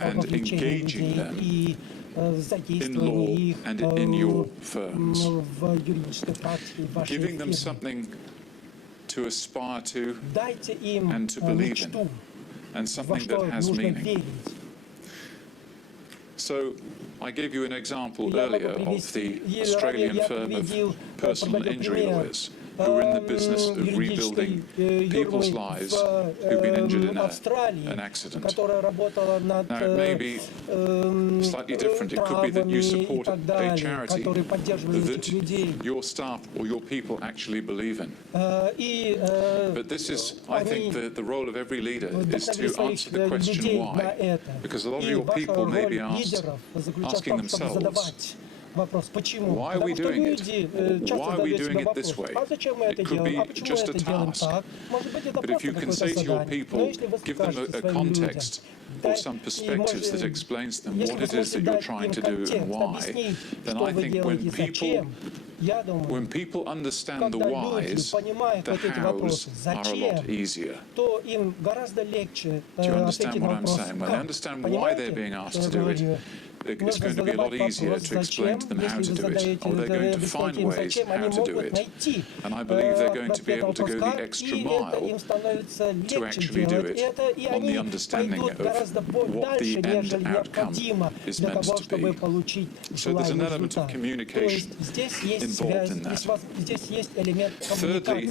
and engaging them in law and in your firms, giving them something to aspire to and to believe in, and something that has meaning. So I gave you an example earlier of the Australian firm of personal injury lawyers who are in the business of rebuilding people's lives who've been injured in an accident. Now, it may be slightly different. It could be that you support a charity that your staff or your people actually believe in. But this is, I think, the role of every leader is to answer the question why. Because a lot of your people may be asking themselves, why are we doing it? Why are we doing it this way? It could be just a task. But if you can say to your people, give them a context or some perspectives that explains to them what it is that you're trying to do and why, then I think when people understand the whys, the hows are a lot easier. Do you understand what I'm saying? When they understand why they're being asked to do it, it's going to be a lot easier to explain to them how to do it, or they're going to find ways how to do it. And I believe they're going to be able to go the extra mile to actually do it on the understanding of what the end outcome is meant to be. So there's an element of communication involved in that. Thirdly,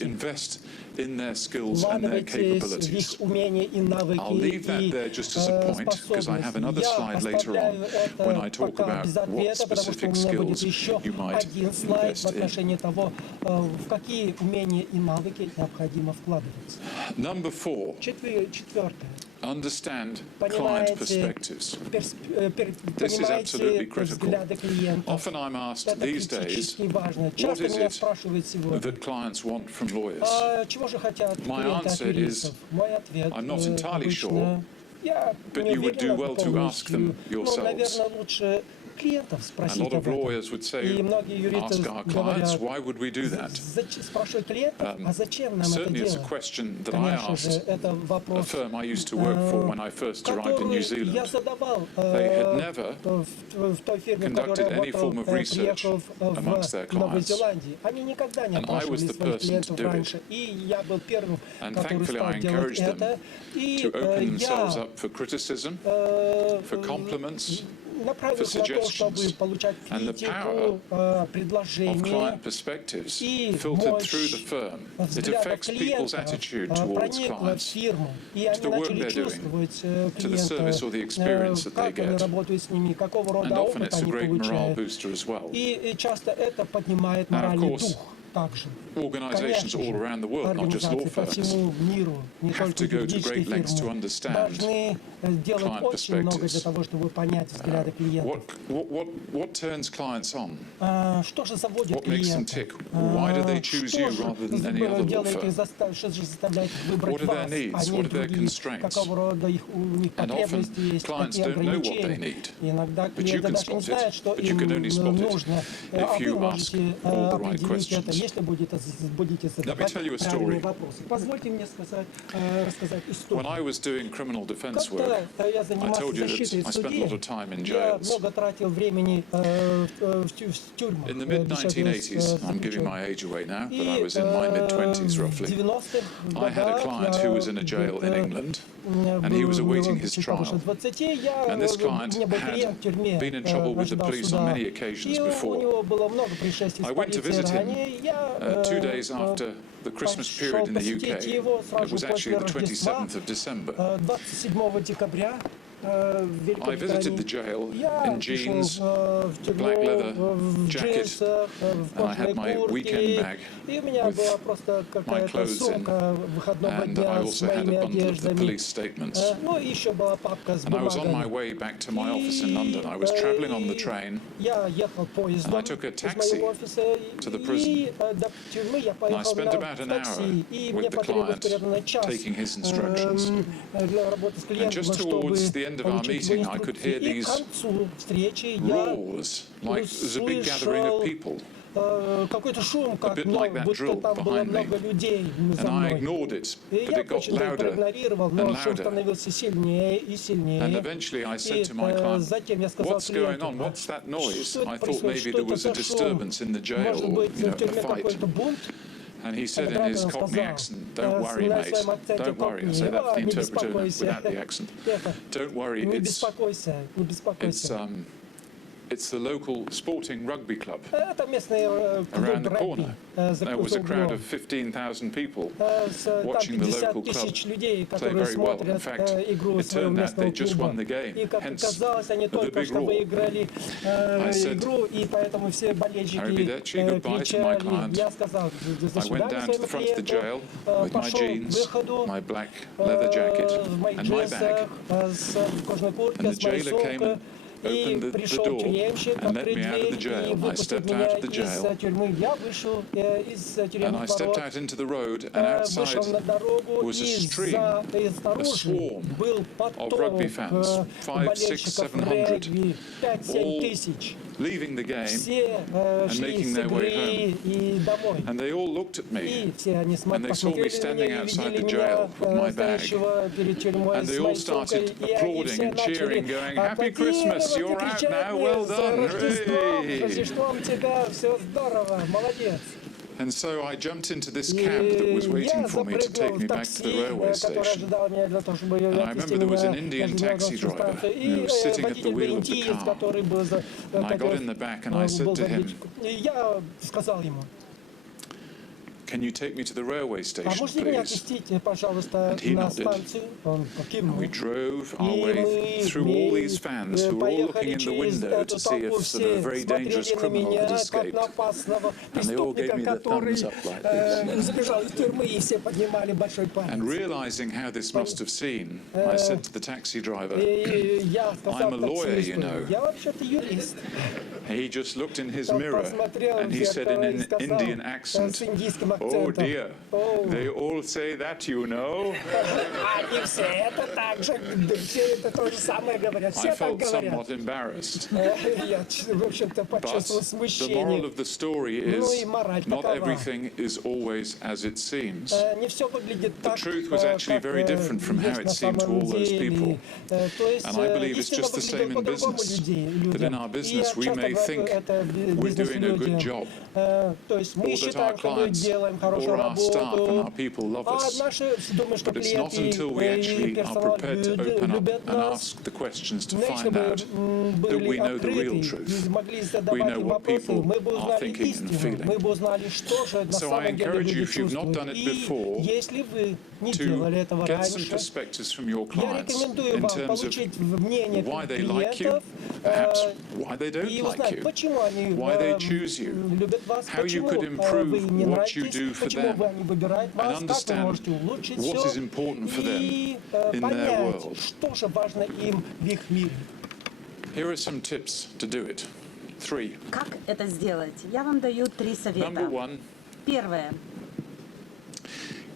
invest in their skills and their capabilities. I'll leave that there just as a point, because I have another slide later on when I talk about what specific skills you might invest in. Number 4. Understand client perspectives. This is absolutely critical. Often I'm asked these days, what is it that clients want from lawyers? My answer is, I'm not entirely sure, but you would do well to ask them yourselves. A lot of lawyers would say, ask our clients, why would we do that? Certainly it's a question that I asked a firm I used to work for when I first arrived in New Zealand. They had never conducted any form of research amongst their clients. And I was the person to do it. And thankfully I encouraged them to open themselves up for criticism, for compliments, for suggestions, and the power of client perspectives filtered through the firm. It affects people's attitude towards clients, to the work they're doing, to the service or the experience that they get. And often it's a great morale booster as well. Now, of course, organizations all around the world, not just law firms, have to go to great lengths to understand client perspectives. What turns clients on? What makes them tick? Why do they choose you rather than any other law firm? What are their needs? What are their constraints? And often clients don't know what they need, but you can spot it. But you can only spot it if you ask all the right questions. Let me tell you a story. When I was doing criminal defense work, I told you that I spent a lot of time in jails. In the mid-1980s, I'm giving my age away now, but I was in my mid-20s roughly, I had a client who was in a jail in England, and he was awaiting his trial. And this client had been in trouble with the police on many occasions before. I went to visit him 2 days after the Christmas period in the UK. It was actually the 27th of December. I visited the jail in jeans, black leather jacket, and I had my weekend bag with my clothes in, and I also had a bundle of the police statements. And I was on my way back to my office in London. I was travelling on the train, and I took a taxi to the prison. And I spent about an hour with the client, taking his instructions. And just towards the end of our meeting, I could hear these roars, like there's a big gathering of people. какой-то шум, a bit like that будто drill там было behind много me. людей за And I мной. ignored it, И but я it got почему-то louder проигнорировал, and но шум louder. становился сильнее и And сильнее. eventually I И said to my client, затем я сказал what's going клиенту, on? What's that noise? что это I thought происходит, maybe что there это was a за шум? disturbance in the jail Может or, быть, you know, в тюрьме a fight. какой-то бунт? And he said in Адвокат his он Cockney сказал, accent, don't worry, на mate, своем акценте don't worry. I say Cockney, that for the не interpreter беспокойся. without the accent. Don't worry, Не беспокойся, не беспокойся. it's the local sporting rugby club Это местный around клуб the регби corner. There was a crowd of 15,000 people Там watching the 50 local club тысяч людей, play которые very well. In смотрят fact, игру it своего turned out they местного just won the клуба. game. И как Hence оказалось, они the только big что roar. выиграли said, игру, и поэтому все болельщики Arrivederci, goodbye to my кричали. client. Я сказал до I went свидания down to своему the front of the jail клиенту, with my пошел к jeans, выходу my black leather jacket, в моих and my bag. джинсах, с кожаной And курткой, the с моей jailer came сумкой. and И opened the пришел door тюремщик, and let открыл me out of the дверь jail. и I выпустил stepped меня out of the из jail. тюрьмы. Я вышел из And тюремных I stepped ворот, out into the road, and outside вышел на дорогу, was a и stream, снаружи был of rugby fans, поток 500, 600, болельщиков 700, регби, 5-7 all тысяч. leaving the game, Все шли making с their way игры и домой. and they all looked at me, И все они and they saw me посмотрели standing на меня и outside видели the меня jail with my bag, стоящего перед тюрьмой and с they all моей сумкой. started И они applauding все and cheering, начали going, "Happy Christmas, аплодировать и you're out кричать now, мне: well «С done, Рождеством! С hooray!" Рождеством тебя! Все здорово! Молодец!» And so I jumped into this И cab that was waiting я for me to take запрыгнул me в back to the такси, railway которое station. ожидало меня для того, чтобы And I отвезти remember there was an меня Indian на taxi железнодорожную driver станцию. who was sitting at the Водитель был wheel of the индиец, car. который был And I got in the back and I said был to him, водительским. И я сказал ему: "Can you take me to the railway а station, можете меня please?" отвезти, пожалуйста, And he на nodded. станцию? Он And покинул. we drove our И way мы through all these fans who were all looking поехали in the через window эту to see толпу, if sort of a все very dangerous смотрели на criminal меня had как escaped. на опасного And they all gave преступника, me the который thumbs up like this. сбежал из тюрьмы, и все поднимали большой And палец. realizing how this must have seemed, I said to the taxi driver, И я сказал I'm a lawyer, you таксисту: know. я вообще-то юрист. he just looked in his Он mirror посмотрел and в he said in зеркало и an сказал Indian accent, с индийским "Oh акцентом: dear, «О, they all say that, you know." они все это так же, все это то же самое говорят, все I так felt говорят». somewhat embarrassed. Я, в общем-то, But почувствовал the moral смущение. of the story Ну и is мораль not такова. everything is always as it seems. Не все выглядит The так, truth was actually как very different from how есть it на seemed to самом all those деле. people. То есть And I believe it's истина just the same выглядит in по-другому business. людям. That in our И я business we часто may говорю think это we're doing a good бизнес-людям. job, То есть мы or that our считаем, что мы clients делаем хорошую or our staff and our работу, people love а us. наши думают, что But it's not клиенты until we и actually are персонал prepared to open up любят and нас, ask the questions to если find бы out that были we know the открыты real и truth. могли We задавать know им what вопросы, people мы бы are узнали thinking and истину, feeling. мы бы узнали, что же на So I самом деле encourage you, люди if you've not чувствуют. done it И before, если вы не to делали этого get some раньше, perspectives from your я clients рекомендую in вам terms of получить мнение why they like you, клиентов perhaps why they don't и like узнать, you, почему они why they choose you, любят вас, how you почему could вы improve не what you нравитесь, do for почему them, они выбирают and вас, как вы understand можете улучшить what is все important for them и in their понять, world. что же важно им в их мире. Here are some tips to do it. 3. Как это сделать? Я вам даю 3 совета. Number 1, Первое.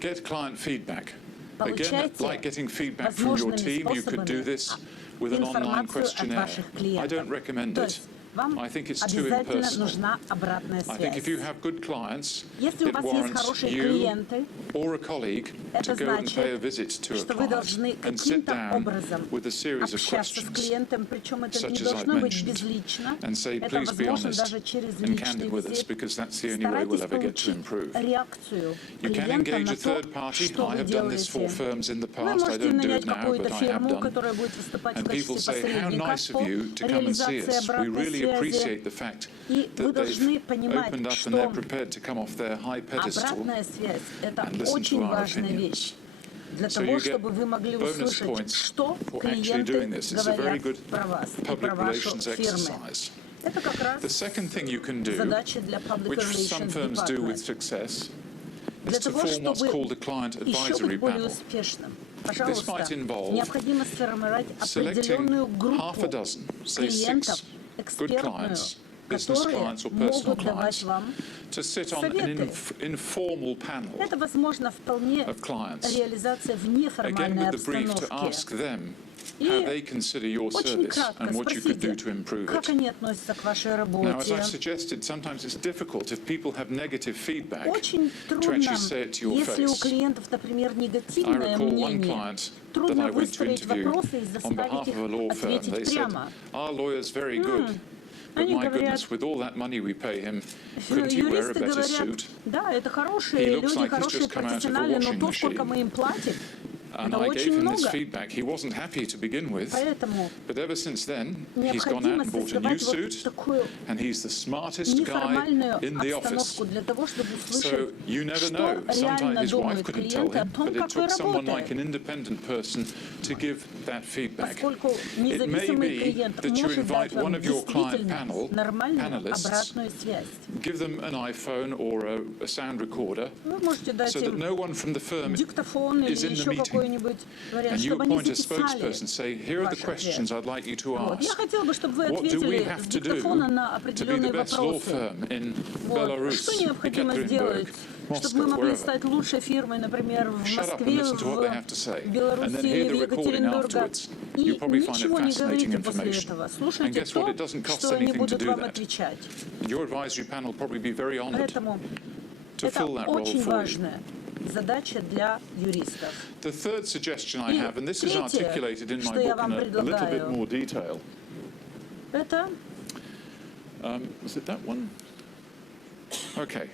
get client feedback. Again, Получайте like getting feedback from your возможными team, you could do this способами with an online информацию от questionnaire. ваших I клиентов. don't recommend То it. есть вам I think it's too обязательно impersonal. нужна обратная I think if связь. you have good clients, Если у it вас есть warrants хорошие you клиенты, or a colleague to это go and pay a значит, visit to a что вы client должны and sit каким-то down образом with a series of общаться с questions, клиентом, причем это не such as I've должно быть mentioned, безлично, and say, это please be возможно honest даже через and личный candid with us, визит. because that's the only way we'll Старайтесь ever get to получить improve. реакцию You can клиента engage на a то, third party. что I вы have done this for делаете. firms in the Вы past. I можете don't do нанять it now, какую-то but I have фирму, done. которая будет выступать в And people качестве say, how посредника nice of по you to come and see реализации us. We обратной really связи. appreciate the fact И вы that должны they've понимать, opened up and что they're prepared to come off their high pedestal. обратная связь – это and listen to очень our важная opinions. вещь для So того, you get чтобы вы могли bonus услышать, points что for actually клиенты doing this. It's a very говорят good про вас и public про вашу relations фирму. exercise. Это как раз The second thing you can do, задача для Public which some Relations firms do with Department. success, is Для to того, form what's чтобы called a client еще advisory быть более panel. успешным, might пожалуйста, involve необходимо сформировать определенную selecting группу half a dozen, say клиентов, 6 good экспертную, clients, business которые clients or personal могут давать clients, вам to sit on an informal panel Это возможно вполне of clients, реализация в again неформальной with the brief to обстановке. ask them И how they consider your очень service кратко and what you could do спросите, to improve как it. они относятся к вашей Now, as работе. I suggested, sometimes it's difficult if people have negative feedback Очень to трудно, actually say it to your если у face. клиентов, например, I негативное recall one мнение, client that трудно I went to выстроить interview вопросы и on заставить behalf их of a law firm. They ответить said, прямо. our lawyer's very good, but Они my говорят, goodness, with all that money we pay him, couldn't he wear a юристы better говорят, suit? да, это He хорошие looks люди, like he's хорошие just come out of a профессионалы, но washing то, сколько machine. мы им платим, And это I gave очень him this много. feedback. He wasn't happy to begin with, Поэтому but ever since then, he's gone out необходимо and bought a new создавать вот suit, такую and he's the smartest guy неформальную in the office. обстановку для того, чтобы So услышать, you never что know. Sometimes реально his wife думают couldn't tell клиенты о him, том, but it как вы took someone like an работаете. independent person to give that feedback. Поскольку It may независимый be клиент that you может invite дать вам one of your client действительно нормальную panelists, обратную связь. give them an iPhone or a sound recorder, Вы можете дать so that им no one from the firm диктофон или is in the еще meeting. какой-нибудь вариант, And you чтобы они appoint a записали spokesperson, say, here are the ваш ответ. questions I'd like you to Вот. Я ask. хотела бы, чтобы вы What do we ответили have с to диктофона на do to be the определенные best law вопросы. firm in Вот. Belarus, Что необходимо Ekaterinburg, сделать, чтобы мы Moscow, могли wherever? стать лучшей фирмой, например, в Shut up and Москве, listen to what they have to say, в and then Беларуси, hear в the recording Екатеринбурге. afterwards. И You'll probably find it ничего не fascinating говорите после information. этого. And Слушайте guess what? It то, doesn't cost что они anything to будут do вам that. отвечать. And your advisory panel will probably be very honoured Поэтому to это fill that role очень for you. важная задача для юристов. The third suggestion I И have, and this is третье, articulated in my что я book вам in a little bit предлагаю, more detail. это Is it that one? Okay.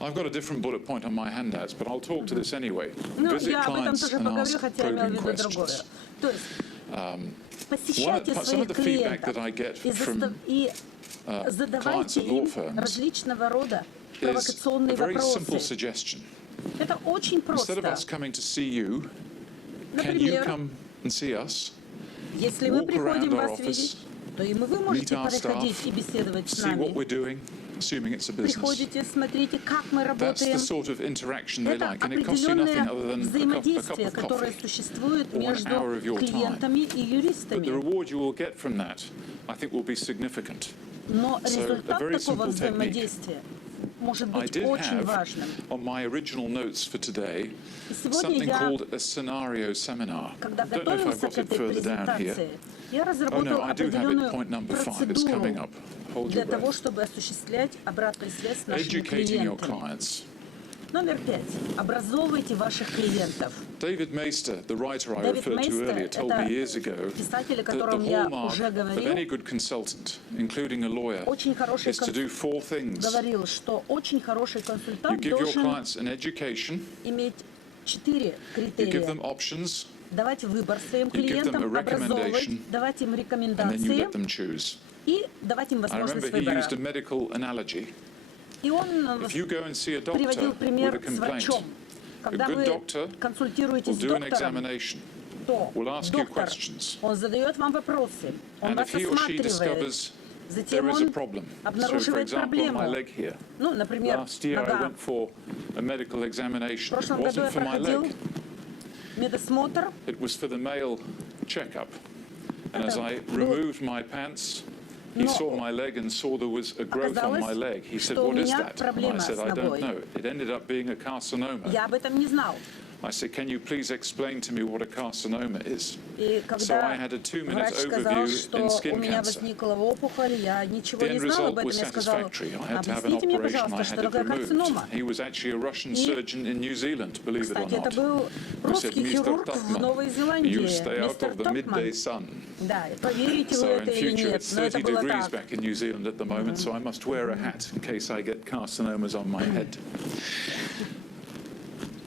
I've got a different bullet point on my handouts, but I'll talk to this anyway. Ну, Visit я об этом clients тоже and поговорю, ask хотя я имела в probing виду другое. questions. То есть посещайте some своих of the feedback клиентов that I get и from задавайте clients of law им firms различного рода is провокационные a very simple вопросы. suggestion. Это очень Instead of просто. us coming to see you, can you Например, come and see us? если мы walk приходим around our вас office, видеть, то и вы можете meet our приходить staff, и беседовать с See what нами. we're doing, assuming it's a business. Приходите, смотрите, как мы That's работаем. the sort of interaction they Это like, and it costs you nothing other определенное than a cup взаимодействие, of которое coffee. существует or an между hour of your time. клиентами и But the юристами. reward you will get from that, I think, will be significant. Но So, a результат very такого simple technique. взаимодействия может I быть did очень have важным. on my original notes for today И сегодня something я, called a scenario seminar. когда I don't know if I've готовился got к it этой further down here. презентации, я Oh разработал no, I do have it. определенную Point number 5. It's coming процедуру up. Hold для your того, breath. чтобы осуществлять обратную связь с нашими Educating your клиентами. clients. Номер 5. Образовывайте ваших клиентов. David Maister, the writer I Дэвид referred to Мейстер earlier, told это me years ago писатель, о that the котором я hallmark уже of any говорил. good consultant, including a lawyer, Очень хороший is to do four things. говорил, что очень хороший You консультант give your должен clients an education, иметь 4 you give критерия. them options, Давать выбор своим You give them клиентам, a образовывать, recommendation, давать им and then you рекомендации let them choose. и давать им I remember возможность he выбора. used a medical analogy. И он If you go and see a doctor приводил with a пример с complaint, врачом. Когда good вы doctor will консультируетесь с do an доктором, examination, то will ask you доктор, questions, он задает вам вопросы, он and вас if he or she осматривает, discovers затем there is a он problem. So, for обнаруживает example, on my проблему. leg here, Ну, например, last year I нога. went for a medical В examination. It прошлом году wasn't я for my проходил leg, медосмотр. it was for the male checkup. And as Это I был- removed my pants, he Но saw my leg and saw there was a growth on my оказалось, leg. He said, что у what is меня that? And I проблема said, с I don't ногой. know. It ended up being a carcinoma. Я об этом не знал. I said, can you please explain to me what a carcinoma is? И So I когда had a 2-minute врач сказал, overview что in у skin меня cancer. возникла опухоль, я ничего The не end знал об result этом. was Я сказал, satisfactory. I had to have an объясните мне, operation. I пожалуйста, had что it такое removed. карцинома. He was actually a Russian surgeon in New Zealand, believe it or Кстати, это not. был He said, русский Mr. хирург в Новой Tupman, Зеландии, you stay out мистер of the midday Тапман. sun. Да, и поверите вы So in это или future нет, it's но это 30 было degrees так. back in New Zealand at the moment, so I must wear a hat in case I get carcinomas on my head.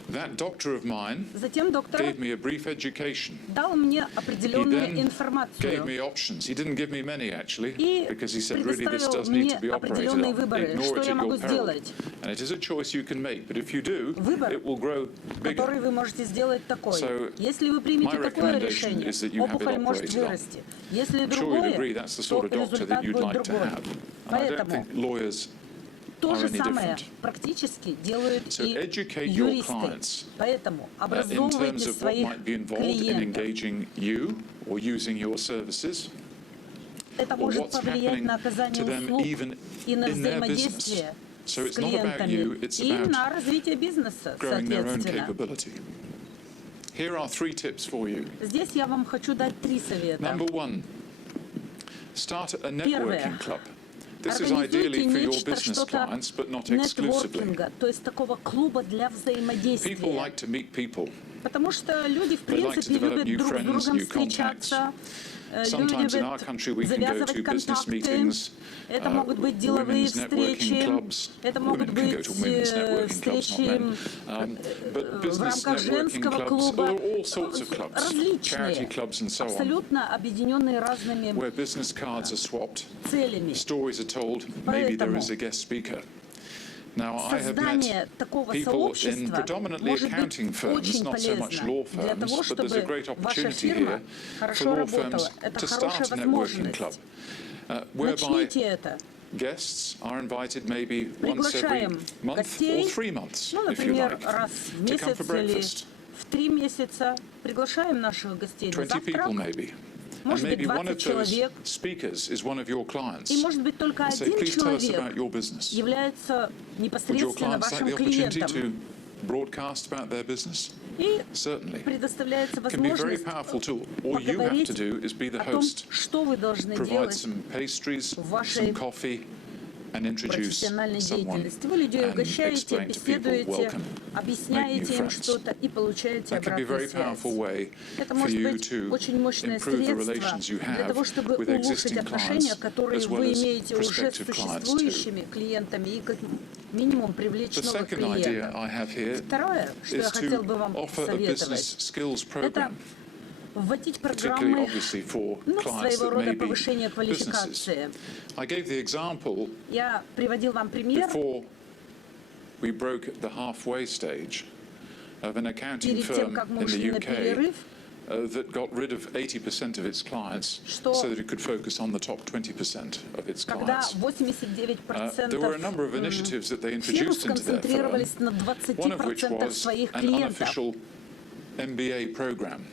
That doctor of mine Затем доктор gave me a brief education. дал мне He определенную then gave информацию me options. He didn't give me many actually, и because he said really this предоставил does need мне to be operated определенные on. выборы, Ignore что it я at могу your peril. сделать. And it is a choice you can make, but if you do, Выбор, it will grow который bigger. вы можете сделать такой. So, Если вы примете my такое recommendation решение, is that you have it опухоль может operated on. вырасти. Если I'm sure you'd другое, agree that's the то sort of doctor that результат you'd будет like to другой. have. And I don't Поэтому think lawyers то же are any самое different. практически делают So и educate your юристы. clients Поэтому in образовывайте terms of what своих might be involved in клиентов. engaging you or using your services, Это or может what's повлиять happening на оказание to them услуг even и на in their взаимодействие So с it's not about you, клиентами it's и about на развитие бизнеса, growing their own соответственно. capability. Here are 3 tips for you. Здесь я вам хочу дать 3 совета. Number 1, start a networking Первое. club. This is Организуйте ideally for your нечто, business что-то clients, but not exclusively. нетворкинга, то есть такого клуба для People взаимодействия. like to meet people. Потому что люди, в They like to принципе, develop любят new друг с friends, другом new встречаться, Sometimes in our любят country we can go завязывать to business контакты. meetings, Это могут быть деловые women's встречи, networking clubs. это могут Women can go быть to women's networking clubs, встречи not men. But в business рамках networking женского clubs, клуба, all sorts of clubs, charity различные, clubs and so on, абсолютно объединенные разными where business cards are swapped, целями. stories are told, maybe there is a guest speaker. Now, I have Создание met такого people in сообщества predominantly может быть accounting firms, очень not so much полезно law для того, firms, but there's a чтобы great ваша opportunity фирма here for хорошо law работала. firms Это to хорошая start a networking возможность. club, whereby Начните это. guests are invited maybe once every Приглашаем month or гостей, 3 months, ну, if you например, like, раз в to come месяц for или breakfast. в 3 месяца. Приглашаем наших гостей на 20 people завтрак. maybe. And Может быть, maybe one 20 of those человек. speakers is one of your clients. И, может быть, только Say, один please tell us about человек your business. является Would your непосредственно clients like вашим the opportunity клиентом. to broadcast about their business? И Certainly. предоставляется It can be a very возможность powerful tool. All you have поговорить to do is be the о том, host, что вы должны provide делать some pastries, в вашей some coffee, and introduce профессиональной someone деятельности. Вы людей and угощаете, explain to people, беседуете, welcome, объясняете make new им friends. что-то и получаете That can be a обратную very связь. powerful way Это for может you быть to очень мощное improve the средство relations you для have того, чтобы with улучшить existing отношения, clients, которые as well вы as имеете уже с prospective clients too. существующими клиентами и как минимум привлечь The новых second idea клиентов. I have here Второе, что я is хотел to бы вам offer a советовать, business skills это program, вводить particularly программы obviously for ну, clients своего that рода may be повышения businesses. квалификации. I gave the example Я приводил вам пример before we broke at the halfway stage of an accounting перед тем, firm как мы in the ушли на UK перерыв, that got rid of 80% of its clients что so that it could focus on the top 20% of its когда clients. 89% There were a number of initiatives that they фирм introduced into their firm, сконцентрировались на one of which 20% was своих an клиентов. unofficial MBA program,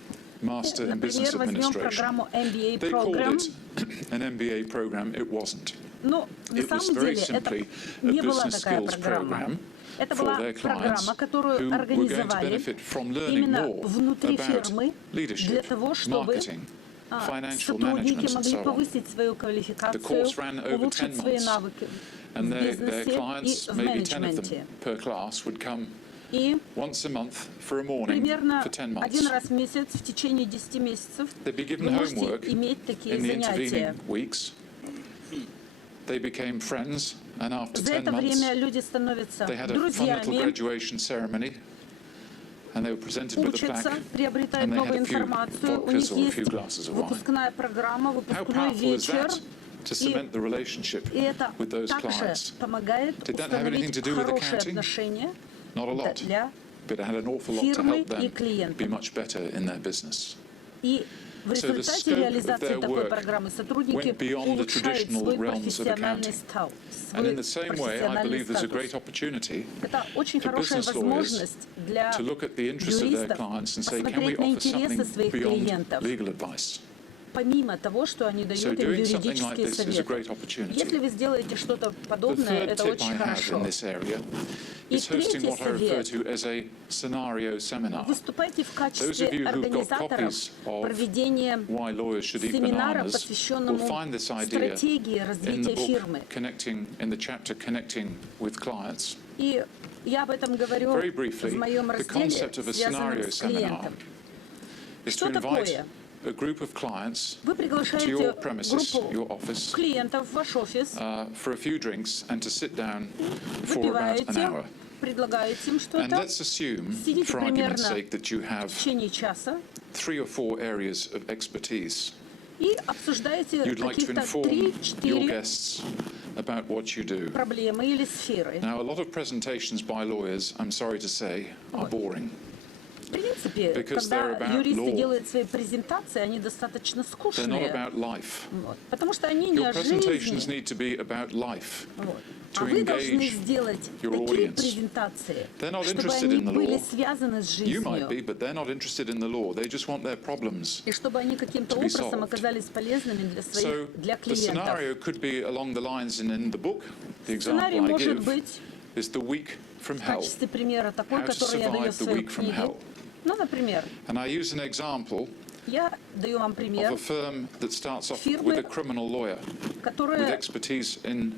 Master in Business Например, возьмем Administration. программу MBA They called программ. it an MBA program. It wasn't. Но на It was самом very деле это simply a не была business такая skills программа. program Это for была their clients программа, who которую were going to организовали benefit from learning именно more внутри about фирмы для leadership, того, чтобы marketing, financial сотрудники management and могли so on. повысить свою The квалификацию, course ran over 10 улучшить свои months. навыки в And their бизнесе clients, и в maybe 10 of менеджменте. them per class, would come И once a month for a morning примерно for 10 один months. раз в месяц в течение 10 месяцев They'd be given вы можете homework иметь такие in the занятия. intervening weeks. They became friends, and after За 10 это months, время люди становятся they had a fun little друзьями, graduation ceremony, and they were presented with a учатся, plaque, приобретают and they had новую a few информацию. У них vodkas or a есть few glasses of wine. выпускная программа, How выпускной powerful is вечер. that to cement the relationship И это with those также clients? помогает Did that have anything установить to do with хорошие accounting? отношения Not a lot, для but it had an awful lot to фирмы help и them клиентов. be much better in their business. И в So the результате scope of реализации their такой work программы сотрудники went beyond the улучшают traditional свой realms of профессиональный accounting. And свой in the same way, I профессиональный believe there's a great статус. opportunity Это очень for хорошая business lawyers возможность для to look at the interests of their юристов clients and say, can we посмотреть на offer интересы something своих beyond клиентов, legal advice? помимо того, что они So дают им doing something like юридические this is a советы. great opportunity. Если вы сделаете что-то The подобное, third это tip I очень have хорошо. in this area И is hosting третий what I refer совет. to as a scenario seminar. Выступайте в Those качестве of you who've got организаторов copies of проведения Why Lawyers Should Eat семинара, Bananas will посвященному find this idea стратегии in the развития фирмы. book, in the chapter Connecting with Clients. И я об этом говорю Very briefly, в моем the разделе, concept of a связанном scenario с seminar клиентом. is to Что invite такое? a group of clients Вы to приглашаете your premises, группу your office, клиентов в ваш офис, for a few drinks and to sit down for about an выпиваете, hour. предлагаете им And что-то, let's assume, сидите for argument's примерно sake, that you в have течение часа 3 or 4 areas of expertise. и обсуждаете You'd like to каких-то inform your 3-4 guests about what you do. проблемы или сферы. Now, a lot of presentations by lawyers, I'm sorry to say, are boring. В принципе, Because когда they're about юристы law. делают свои презентации, они достаточно They're not скучные. about life. Вот. Потому что они не Your о presentations жизни. need to be about life. Вот. To А вы должны engage сделать your такие audience. презентации, They're not чтобы interested они in the были law. связаны с You might be, жизнью. but they're not interested in the law. They just want their problems. И чтобы они каким-то to be образом solved. оказались полезными для So своих, для the scenario клиентов. could be along the lines in the book. The Сценарий example I может give быть is the week from в hell. качестве примера такой, How to который я даю survive в the своей week from книге. hell. Ну, например, And I use an example я даю вам of пример, a firm that starts off Фирмы, with a criminal lawyer with которая expertise in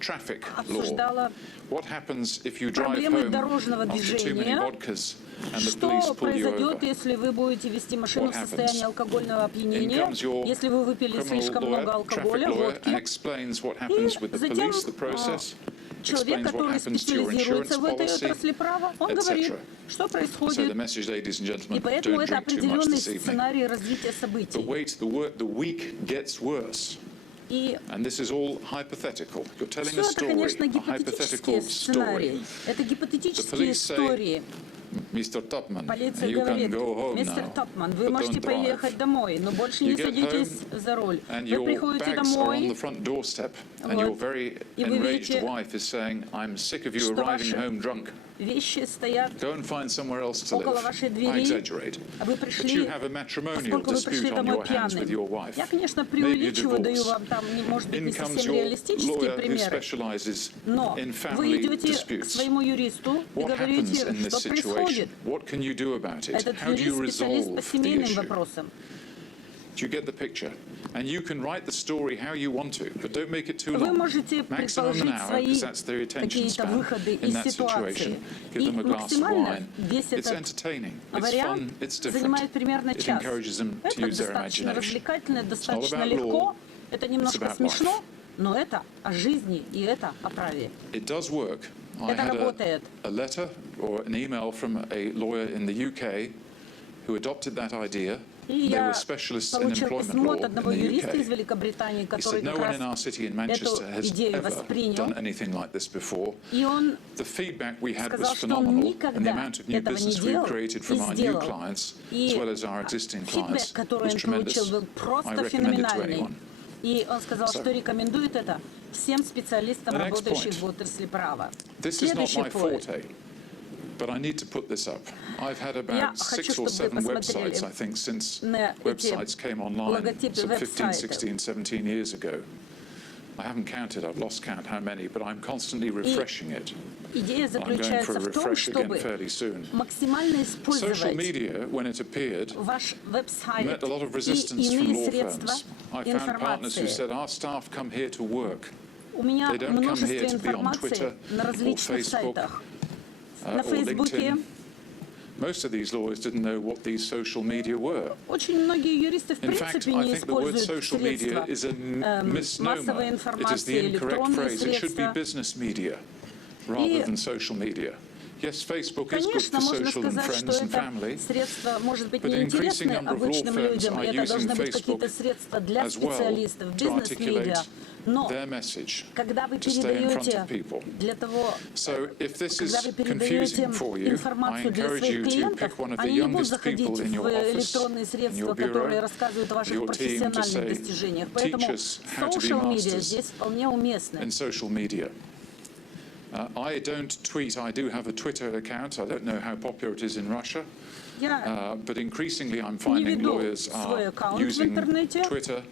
traffic law. обсуждала, What happens if you drive проблемы home дорожного after too many движения. vodkas and the police Что pull you произойдет, over? если вы будете вести машину What в состоянии happens? алкогольного In опьянения, comes your если вы выпили criminal слишком много lawyer, traffic алкоголя, lawyer, and водки? explains what happens with the затем, police, the process, Человек, explains what который happens to your специализируется insurance в этой policy, отрасли права, он говорит, etc. что So the происходит. message, ladies and И gentlemen, поэтому don't это drink too much определенный this evening. сценарий развития But событий. wait, the week gets worse. И And this is all hypothetical. You're telling все a это, story, конечно, a гипотетические hypothetical сценарии. story. Это The гипотетические police say, истории. Mr. Tupman, Полиция you can говорит, go home мистер now, Тапман, вы but можете don't drive. поехать домой, но больше You не get садитесь home, за руль. And Вы your приходите bags are on домой, the front doorstep, and Вот. your very И вы enraged видите, wife is saying, I'm sick of you что arriving ваши home drunk. вещи стоят Go and find somewhere else to около live. вашей I двери, exaggerate. а вы But you пришли, have a matrimonial поскольку вы пришли dispute on домой your hands with your пьяным. wife. Я, конечно, Maybe a преувеличиваю, даю divorce. вам там, может быть, не In comes совсем your реалистические lawyer who примеры. specializes Но in вы family идете к disputes. своему юристу и What happens говорите, in this что происходит. situation? What can you do about it? Этот How do you юрист специалист по resolve the семейным issue? вопросам. Do you get the picture? And you can write the story how you want to, but don't make it too Вы long. можете Maximum an предположить hour, свои because that's their attention какие-то span выходы in из that ситуации. situation. Give И them a glass of максимально wine. весь It's этот entertaining. It's вариант fun. It's different. занимает примерно It час. encourages them to Это use their достаточно imagination. развлекательно, достаточно about легко. law. Это немножко about смешно, но это о жизни и это о праве. It does work. I Это had работает. a letter or an email from a lawyer in the UK who adopted that idea. И They я were specialists in получил employment письмо law от in одного the юриста из UK. Великобритании, He который said no как one раз in our city in Manchester has идею ever воспринял. done anything like this before. И он The feedback we had was сказал, что он phenomenal, and the никогда amount of new этого не business we делал created и from our new сделал. clients, as И well as our existing фидбэк, clients, который was он tremendous. получил, был I просто recommend it to феноменальный. anyone. И он сказал, So, что рекомендует это всем специалистам, the next работающим point. в отрасли права. This is not Следующий my point. forte, but I need to put this up. I've had Я about хочу, 6 or чтобы вы 7 посмотрели websites, I think, since на эти websites came online логотипы some 15, веб-сайтов. 16, 17 years ago. I haven't counted, I've lost count how many, but I'm constantly refreshing it. Идея I'm going for заключается a в том, refresh again чтобы fairly soon. максимально Social использовать media, when it appeared, ваш веб-сайт met a lot of и resistance from иные law средства firms. I found partners who информации. said, our staff come here to work. У меня They don't come множество here to be on информации Twitter на or различных Facebook, сайтах. На or Фейсбуке LinkedIn. Most of these lawyers didn't know what these social media were. очень многие юристы в In fact, принципе I не think the word используют social media средства is a массовой misnomer. It is the информации, incorrect электронные phrase. It should be средства. business media rather than social media. Yes, Facebook is good Конечно, for можно social and сказать, что friends and это family. средство может быть But an increasing неинтересны number of law обычным firms людям, are и это using должны быть Facebook какие-то средства для as well специалистов, to бизнес-медиа. articulate Но their message когда вы to stay in front передаете of people. для того, So if this когда is вы confusing передаете for you, I информацию для encourage своих you to клиентов, pick one of the они не будут youngest заходить people in your в office, электронные in средства, your которые bureau, рассказывают о ваших your team to профессиональных say, достижениях. teach Поэтому us how to be social media masters здесь вполне уместны. in social media. I don't tweet. I do have a Twitter account. I don't know how popular it is in Russia. Я But increasingly I'm не finding веду lawyers свой are аккаунт в using интернете, Twitter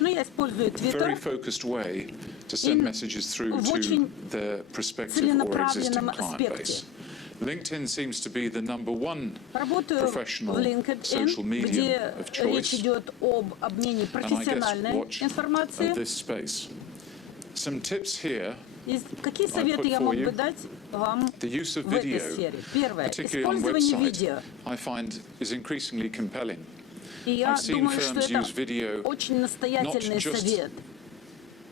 но я использую in a very Twitter focused way to send messages through в to очень their prospective or existing целенаправленном client аспекте. base. LinkedIn seems to be the number one Работаю professional в LinkedIn, social medium где of речь choice, идет об обмене and I guess профессиональной watch of информации. this space. Some tips here. И какие советы я мог бы дать вам The use of в этой video, сфере? Первое. particularly on Использование website, видео. I find is increasingly compelling. И я I've seen думаю, что firms это use video очень настоятельный not just совет.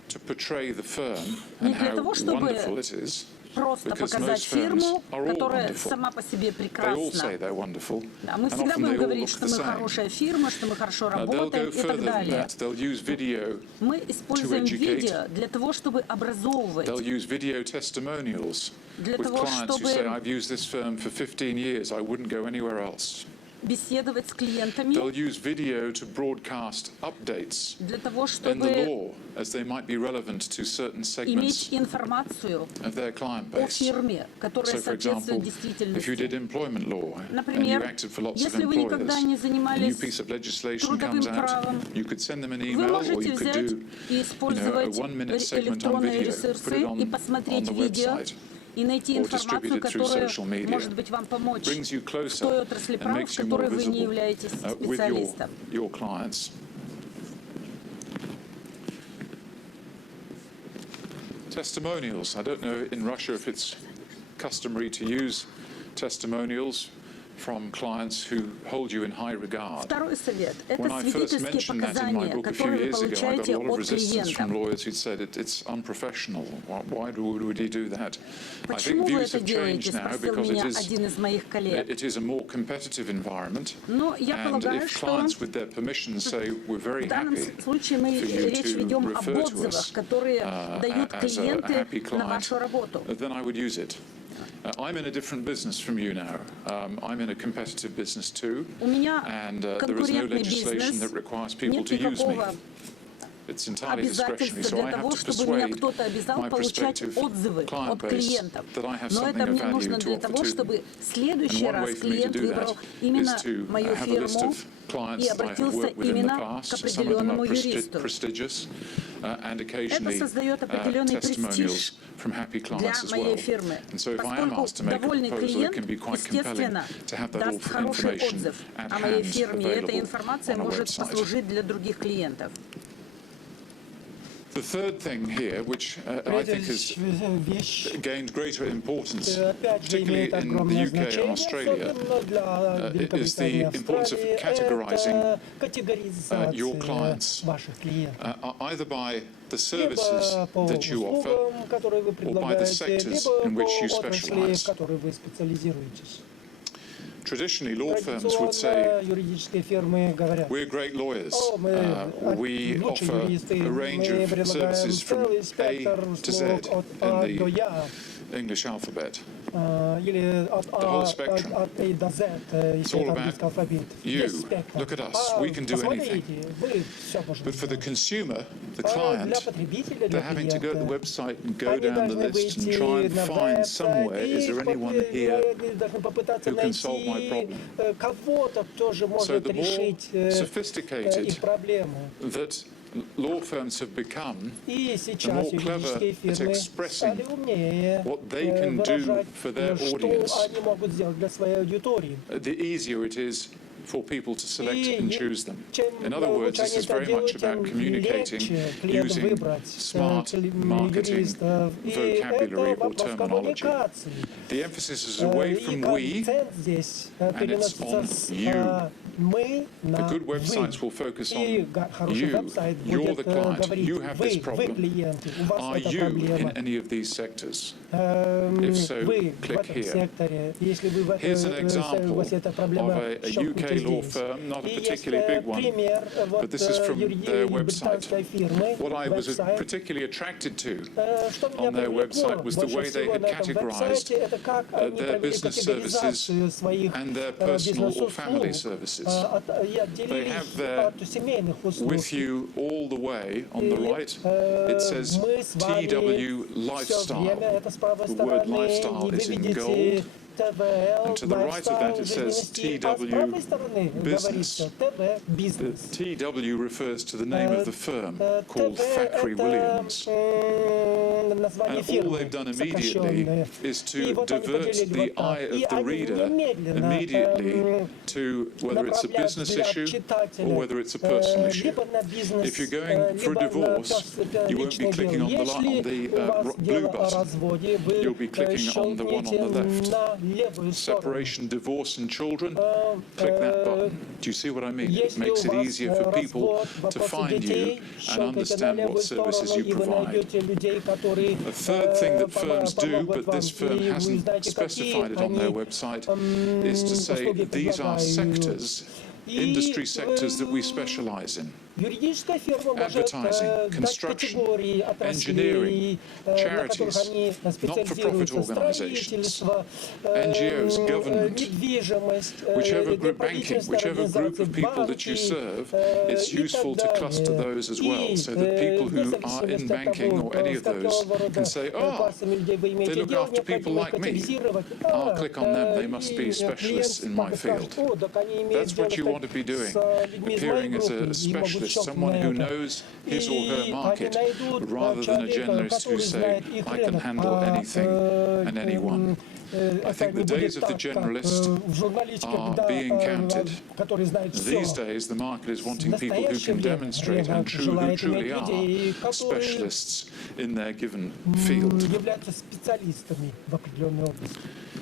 to portray the firm Не and для how того, чтобы wonderful it is, просто because показать most firms фирму, are all которая wonderful. сама по себе They all say прекрасна. they're wonderful, Да, мы and всегда often будем they all говорить, look что the мы same. хорошая фирма, что мы хорошо They'll работаем go и так further than далее. that. They'll use video. Мы используем educate. видео для того, чтобы образовывать, They'll use video testimonials для with того, clients who say, чтобы I've used this firm for 15 years, I wouldn't go anywhere else. беседовать с клиентами They'll use video to broadcast updates для того, in the чтобы law as they might be relevant to certain segments иметь информацию of their client о base. фирме, которая So, for example, соответствует if you did действительности. employment law and you Например, acted for lots of если вы никогда employers, не a new занимались piece of legislation трудовым comes out, правом, you could send them an вы email or можете you could взять do и a использовать 1-minute segment on электронные video, put ресурсы it и on посмотреть the видео website, и найти or информацию, distribute it through которая social media. может быть вам помочь Brings you в той closer отрасли and права, в makes you more которой вы не visible являетесь with специалистом. your clients. Testimonials. I don't know in Russia if it's customary to use testimonials from clients who hold you in high regard. Второй совет – это When I first свидетельские mentioned that in my показания, book a few которые вы years ago, I got получаете a lot of от resistance from клиента. lawyers who'd said it's unprofessional. Why would he do that? I Почему think вы views это have делаете, changed now спросил because меня один из моих коллег. it is a more competitive environment. Но я And полагаю, if что clients with their permission say we're very в данном happy случае мы for you речь to ведем об refer to отзывах, us которые дают as a клиенты happy на client, вашу работу. then I would use it. I'm in a different business from you now. I'm in a competitive business too, У меня and there is no конкурентный legislation бизнес, that requires people нет to use me. никакого It's entirely discretionary, обязательства so для I того, have to чтобы меня persuade кто-то обязал my получать prospective отзывы client от base клиентов. that I have Но something это of мне value нужно to для offer того, to them. чтобы в And следующий one way раз for me to клиент do выбрал that именно is to мою have a list фирму of clients и that I have обратился worked with in the именно к past. Some of them определенному are юристу. prestigious, and Это occasionally создает определенный testimonials престиж from happy для clients as моей well. фирмы. And so if I am Поскольку asked to make a довольный proposal, it клиент, can be quite compelling естественно, to have that даст хороший information отзыв at о моей hand фирме. И эта available информация on a может website. послужить для других клиентов. The third thing here, which I think has gained greater importance, particularly in the UK and Australia, is the importance of categorizing your clients, either by the services that you offer or by the sectors in which you specialize. Traditionally, law firms would say, we're great lawyers. We offer a range of services from A to Z in the English alphabet. The whole spectrum. It's all about you. Look at us. We can do anything. But for the consumer, the client, they're having to go to the website and go down the list and try and find somewhere, is there anyone here who can solve my problem? So the more sophisticated that law firms have become, the more clever at expressing what they can do for their audience, the easier it is for people to select and choose them. In other words, this is very much about communicating using smart marketing vocabulary or terminology. The emphasis is away from we, and it's on you. The good websites will focus on you. You're the client. You have this problem. Are you in any of these sectors? If so, click here. Here's an example of a UK law firm, not a particularly big one, but this is from their website. What I was particularly attracted to on their website was the way they had categorized their business services and their personal or family services. They have there, with you all the way on the right, it says TW Lifestyle. The word lifestyle is in gold. And to the right of that it says TW Business. The TW refers to the name of the firm called Thackeray Williams. And all they've done immediately is to divert the eye of the reader immediately to whether it's a business issue or whether it's a personal issue. If you're going for a divorce, you won't be clicking on the blue button. You'll be clicking on the one on the left. Separation, divorce and children, click that button. Do you see what I mean? It makes it easier for people to find you and understand what services you provide. A third thing that firms do, but this firm hasn't specified it on their website, is to say these are sectors industry sectors that we specialize in. Юридическая фирма может Advertising, дать construction, категории engineering, отраслей, на charities, которых они not-for-profit специализируются, organizations, строительство, NGOs, government, недвижимость, whichever group banking, неправительственные whichever group организации, of people that you банки serve, и it's useful to так cluster далее. those as well, so that people вне who are in зависимости от banking того, or any с of those какого рода can say, классами людей вы they имеете look дело, after people необходимо like me. категоризировать. I'll click on them, they must be И specialists in my клиент скажет, field. о, так они имеют That's дело what you want to be doing, с людьми из моей appearing as группы a и могут specialist, щелкнуть someone на who это. knows his or her И market, они найдут rather than a человека, generalist who который say, знает их I can рынок, handle anything and anyone. I think the days of the generalist are being counted. который знает все. These days, the market is wanting people who can demonstrate and who truly are specialists in their given field. являются специалистами в определенной области.